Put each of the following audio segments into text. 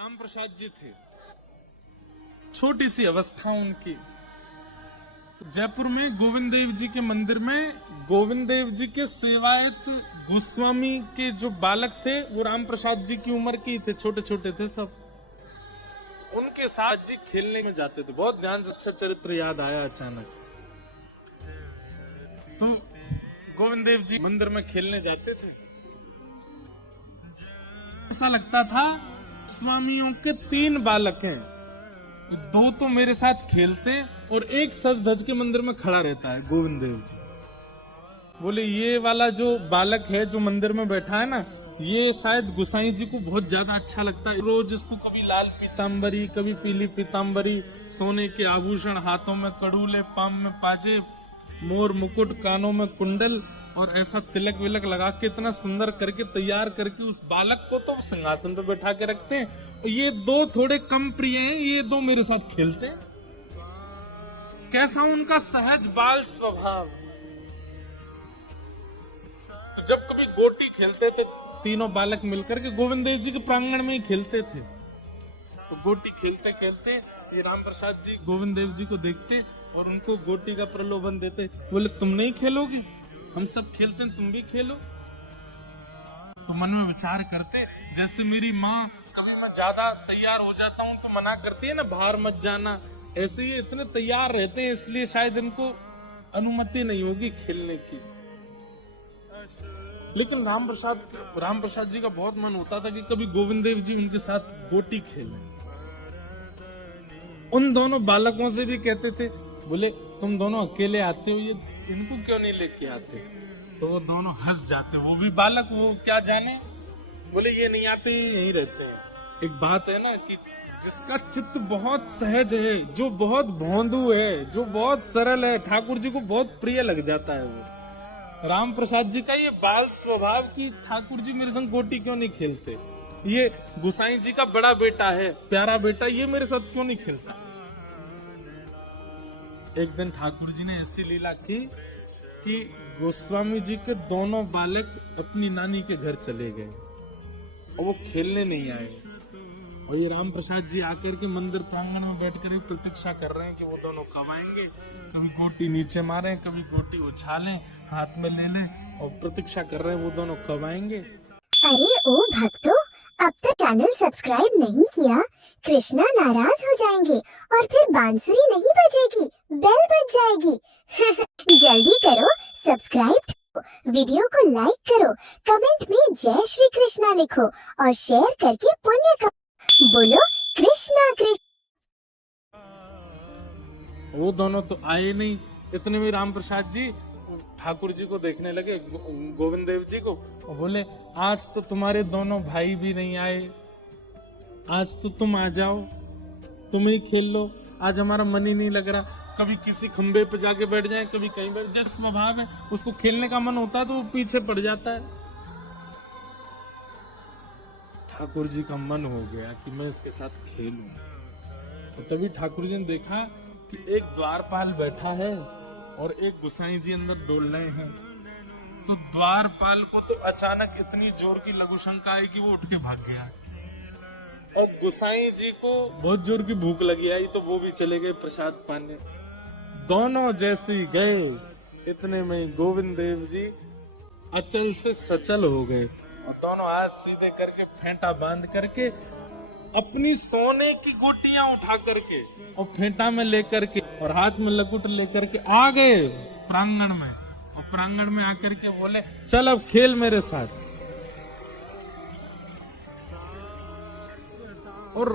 राम प्रसाद जी थे, छोटी सी अवस्था उनकी। जयपुर में गोविंद देव जी के मंदिर में गोविंद देव जी के सेवायत गोस्वामी के जो बालक थे वो राम प्रसाद जी की उम्र के थे, छोटे छोटे थे सब। उनके साथ जी खेलने में जाते थे। बहुत ध्यान से अच्छा चरित्र याद आया अचानक। तो गोविंद देव जी मंदिर में खेलने जाते थे। ऐसा लगता था स्वामियों के 3 बालक हैं, 2 तो मेरे साथ खेलते और एक सज धज के मंदिर में खड़ा रहता है गोविंद देव जी। बोले ये वाला जो बालक है जो मंदिर में बैठा है ना, ये शायद गोसाई जी को बहुत ज्यादा अच्छा लगता है। रोज इसको कभी लाल पीताम्बरी, कभी पीली पीताम्बरी, सोने के आभूषण, हाथों में कड़ूले, पाम में पाजे, मोर मुकुट, कानों में कुंडल और ऐसा तिलक विलक लगा के इतना सुंदर करके तैयार करके उस बालक को तो सिंहासन पे बैठा के रखते हैं। और ये 2 थोड़े कम प्रिय हैं, ये 2 मेरे साथ खेलते हैं। कैसा उनका सहज बाल स्वभाव। तो जब कभी गोटी खेलते थे तीनों बालक मिलकर के, गोविंद देव जी के प्रांगण में ही खेलते थे। तो गोटी खेलते खेलते ये राम प्रसाद जी गोविंद देव जी को देखते और उनको गोटी का प्रलोभन देते। बोले तुम नहीं खेलोगे, हम सब खेलते हैं, तुम भी खेलो। तो मन में विचार करते, जैसे मेरी माँ कभी मैं ज्यादा तैयार हो जाता हूँ तो मना करती है ना, बाहर मत जाना, ऐसे ही इतने तैयार रहते हैं, इसलिए शायद इनको अनुमति नहीं होगी खेलने की। लेकिन राम प्रसाद जी का बहुत मन होता था कि कभी गोविंद देव जी उनके साथ गोटी खेलें। उन दोनों बालकों से भी कहते थे, बोले तुम दोनों अकेले आते हो, ये इनको क्यों नहीं लेके आते? तो वो दोनों हंस जाते। वो भी बालक, वो क्या जाने, बोले ये नहीं आते, यहीं रहते हैं। एक बात है ना कि जिसका चित्त बहुत सहज है, जो बहुत भोंदू है, जो बहुत सरल है, ठाकुर जी को बहुत प्रिय लग जाता है। वो राम प्रसाद जी का ये बाल स्वभाव कि ठाकुर जी मेरे संग गोटी क्यों नहीं खेलते, ये गोसाई जी का बड़ा बेटा है, प्यारा बेटा, ये मेरे साथ क्यों नहीं खेलता। एक दिन ठाकुर जी ने ऐसी लीला की कि गोस्वामी जी के दोनों बालक अपनी नानी के घर चले गए और वो खेलने नहीं आए। और ये राम प्रसाद जी आकर के मंदिर प्रांगण में बैठकर प्रतीक्षा कर रहे हैं कि वो दोनों कब आएंगे। कभी गोटी नीचे मारें, कभी गोटी उछालें, हाथ में ले लें, और प्रतीक्षा कर रहे हैं वो दोनों कब आएंगे। अरे ओ भक्तों, अब तक चैनल सब्सक्राइब नहीं किया, कृष्णा नाराज हो जाएंगे और फिर बांसुरी नहीं बजेगी, बेल बज जाएगी। जल्दी करो सब्सक्राइब, वीडियो को लाइक करो, कमेंट में जय श्री कृष्णा लिखो और शेयर करके पुण्य करो। बोलो कृष्णा कृष्ण। वो दोनों तो आए नहीं। इतने में राम प्रसाद जी ठाकुर जी को देखने लगे, गोविंद देव जी को, और बोले आज तो तुम्हारे दोनों भाई भी नहीं आए, आज तो तुम आ जाओ, तुम ही खेल लो, आज हमारा मन ही नहीं लग रहा। कभी किसी खंबे पे जाके बैठ जाए, कभी कहीं बैठ, जैसा स्वभाव है उसको खेलने का मन होता है तो वो पीछे पड़ जाता है। ठाकुर जी का मन हो गया कि मैं इसके साथ खेलूं। तो तभी ठाकुर जी ने देखा कि एक द्वारपाल बैठा है और एक गोसाई जी अंदर डोल रहे हैं। तो द्वारपाल को तो अचानक इतनी जोर की लघु शंका आई कि वो उठ के भाग गया। और गोसाई जी को बहुत जोर की भूख लगी आई तो वो भी चले गए प्रसाद पाने। दोनों जैसे ही गए, इतने में गोविंद देव जी अचल से सचल हो गए और दोनों हाथ सीधे करके फेंटा बांध करके अपनी सोने की गोटियां उठा करके और फेंटा में लेकर के और हाथ में लकुट लेकर के आ गए प्रांगण में। और प्रांगण में आकर के बोले चल अब खेल मेरे साथ। और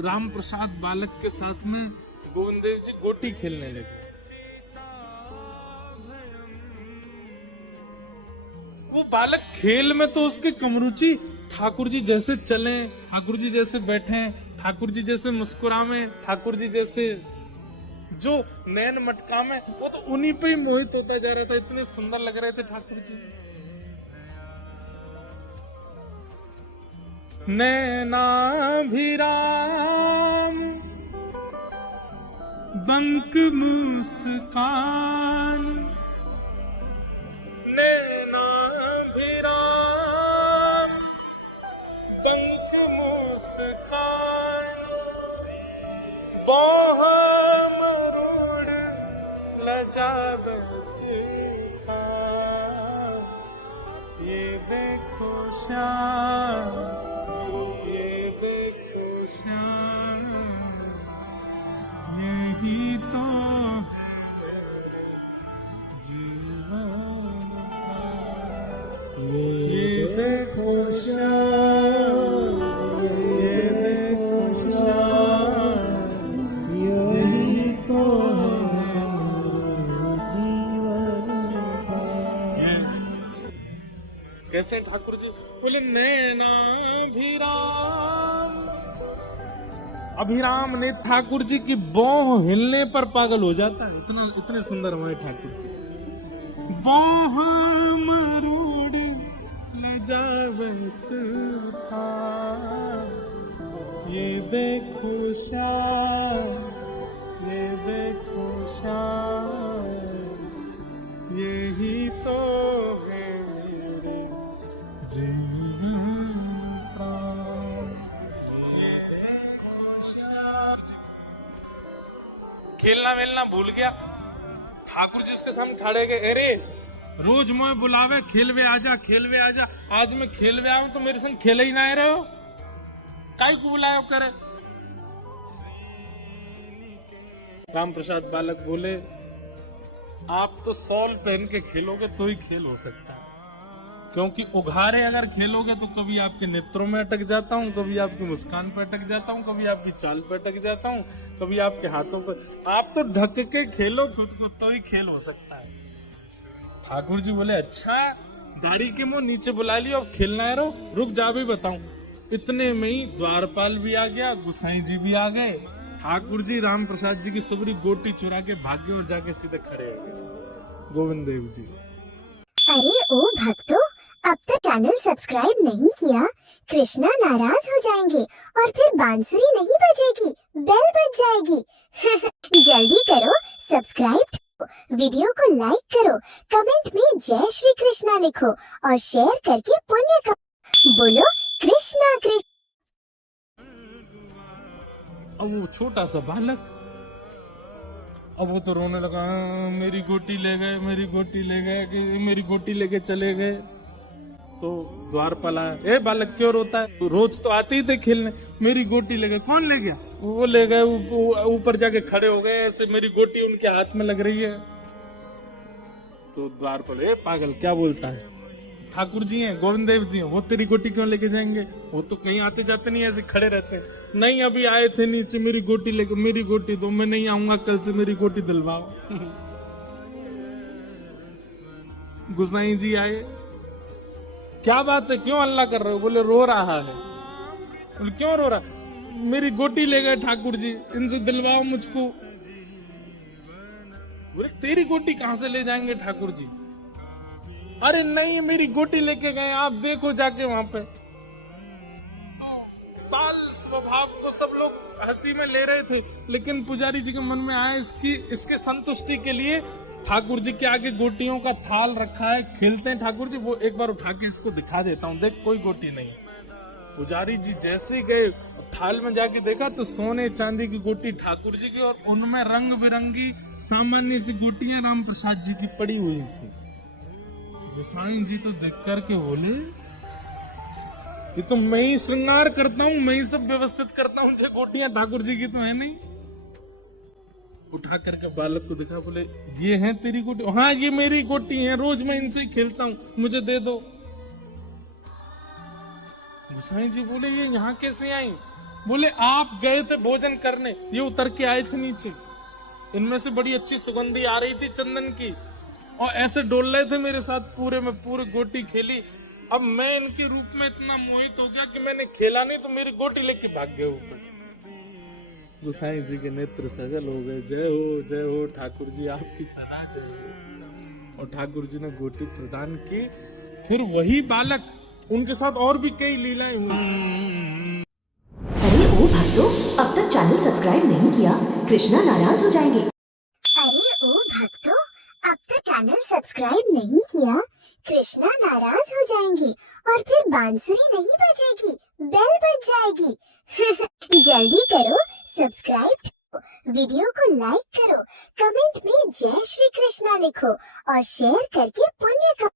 राम प्रसाद बालक के साथ में गोविंद देव जी गोटी खेलने लगे। वो बालक खेल में तो उसकी कमरुचि, ठाकुर जी जैसे चले, ठाकुर जी जैसे बैठे, ठाकुर जी जैसे मुस्कुरावे, ठाकुर जी जैसे जो नैन मटका में, वो तो उन्हीं पे ही मोहित होता जा रहा था। इतने सुंदर लग रहे थे ठाकुर जी। नैनाभिराम बंक मुस्कान, नैनाभिराम बंक मुस्कान, श्याम, ये देखो श्याम, यही तो जीवन का। ये देखो श्याम, ये देखो श्याम, यही तो कैसे ठाकुर जी बोले नैनाभिराम। अभिराम ने ठाकुर जी की बांह हिलने पर पागल हो जाता है, इतने सुंदर हुए ठाकुर जी। बांह मरोड़ न जावत था, ये देखो श्याम, ये देखो श्याम, यही तो है मेरे जीवन प्राण। ये देखो श्याम। खेलना वेलना भूल गया ठाकुर जी उसके सामने खड़े गए। अरे रोज मैं बुलावे खेलवे आजा, खेलवे आजा, आज मैं खेलवे आऊं तो मेरे संग खेले ही ना रहे हो, काई को बुलायो करे। राम प्रसाद बालक बोले आप तो शॉल पहन के खेलोगे तो ही खेल हो सकता है, क्योंकि उघारे अगर खेलोगे तो कभी आपके नेत्रों में अटक जाता हूँ, कभी आपकी मुस्कान पर अटक जाता हूँ, कभी आपकी चाल पर अटक जाता हूँ, कभी आपके हाथों पर। आप तो ढक के खेलो खुद को तो ही खेल हो सकता है। ठाकुर जी बोले अच्छा गाड़ी के मुंह नीचे बुला लियो, अब खेलना है, रुक जा भी बताऊं। इतने में ही द्वारपाल भी आ गया, गुसाई जी भी आ गए। ठाकुर जी राम प्रसाद जी की सुबरी गोटी चुरा के भागे और जाके सीधे खड़े हो गए गोविंद देव जी। अरे ओ भक्तों, अब तक चैनल सब्सक्राइब नहीं किया, कृष्णा नाराज हो जाएंगे और फिर बांसुरी नहीं बजेगी, बेल बज जाएगी। जल्दी करो सब्सक्राइब, वीडियो को लाइक करो, कमेंट में जय श्री कृष्णा लिखो और शेयर करके पुण्य कमाओ। बोलो कृष्णा कृष्ण। अब वो छोटा सा बालक, अब वो तो रोने लगा, मेरी गोटी ले गए, मेरी गोटी ले गए, मेरी गोटी लेके चले गए। तो द्वारपाल आया, ए बालक क्यों रोता है, रोज तो आते ही थे खेलने, मेरी गोटी ले गए। कौन ले गया? वो ले गए, ऊपर जाके खड़े हो गए, ऐसे मेरी गोटी उनके हाथ में लग रही है। तो द्वारपाल, ए पागल क्या बोलता है, ठाकुर जी हैं, गोविंद देव जी हैं, वो तेरी गोटी क्यों लेके जाएंगे, वो तो कहीं आते जाते नहीं, ऐसे खड़े रहते हैं। नहीं अभी आए थे नीचे, मेरी गोटी लेके, मेरी गोटी दो, मैं नहीं आऊंगा कल से, मेरी गोटी दिलवाओ। गुसाई जी आए, क्या बात है, क्यों हल्ला कर रहे हो? बोले रो रहा है। बोले क्यों रो रहा? मेरी गोटी ले गए ठाकुर जी, इनसे दिलवाओ मुझको। बोले तेरी गोटी कहां से ले जाएंगे ठाकुर जी? अरे नहीं मेरी गोटी लेके गए, आप देखो जाके वहां पे। तो बाल स्वभाव को सब लोग हंसी में ले रहे थे, लेकिन पुजारी जी के मन में आया इसके संतुष्टि के लिए ठाकुर जी के आगे गोटियों का थाल रखा है, खेलते हैं ठाकुर जी, वो एक बार उठा के इसको दिखा देता हूँ, देख कोई गोटी नहीं। पुजारी जी जैसे ही गए थाल में जाके देखा तो सोने चांदी की गोटी ठाकुर जी की, और उनमें रंग बिरंगी सामान्य सी गोटियां राम प्रसाद जी की पड़ी हुई थी। गोसाई जी तो देख करके बोले ये तो मैं ही श्रृंगार करता हूँ, मैं ही सब व्यवस्थित करता हूँ, जो गोटियां ठाकुर जी की तो है नहीं। उठा करके बालक को दिखा, बोले ये है तेरी गोटी? हाँ ये मेरी गोटी है, रोज मैं इनसे खेलता हूँ, मुझे दे दो। गोसाई जी बोले ये यहाँ कैसे आई? बोले आप गए थे भोजन करने, ये उतर के आए थे नीचे, इनमें से बड़ी अच्छी सुगंधी आ रही थी चंदन की, और ऐसे डोल रहे थे मेरे साथ, पूरे में पूरी गोटी खेली। अब मैं इनके रूप में इतना मोहित हो गया कि मैंने खेला नहीं तो मेरी गोटी लेके भाग गए ऊपर। गोसाई जी के नेत्र सजल हो गए, जय हो ठाकुर जी, आपकी सदा जय हो। और ठाकुर जी ने गोटी प्रदान की। फिर वही बालक, उनके साथ और भी कई लीलाएं हुई। अरे ओ भक्तों, अब तक चैनल सब्सक्राइब नहीं किया, कृष्णा नाराज हो जाएंगे। अरे ओ भक्तों, अब तक चैनल सब्सक्राइब नहीं किया, कृष्णा नाराज हो जाएंगे और फिर बांसुरी नहीं बजेगी, बेल बज जाएगी। जल्दी करो सब्सक्राइब, वीडियो को लाइक करो, कमेंट में जय श्री कृष्णा लिखो और शेयर करके पुण्य कमाओ।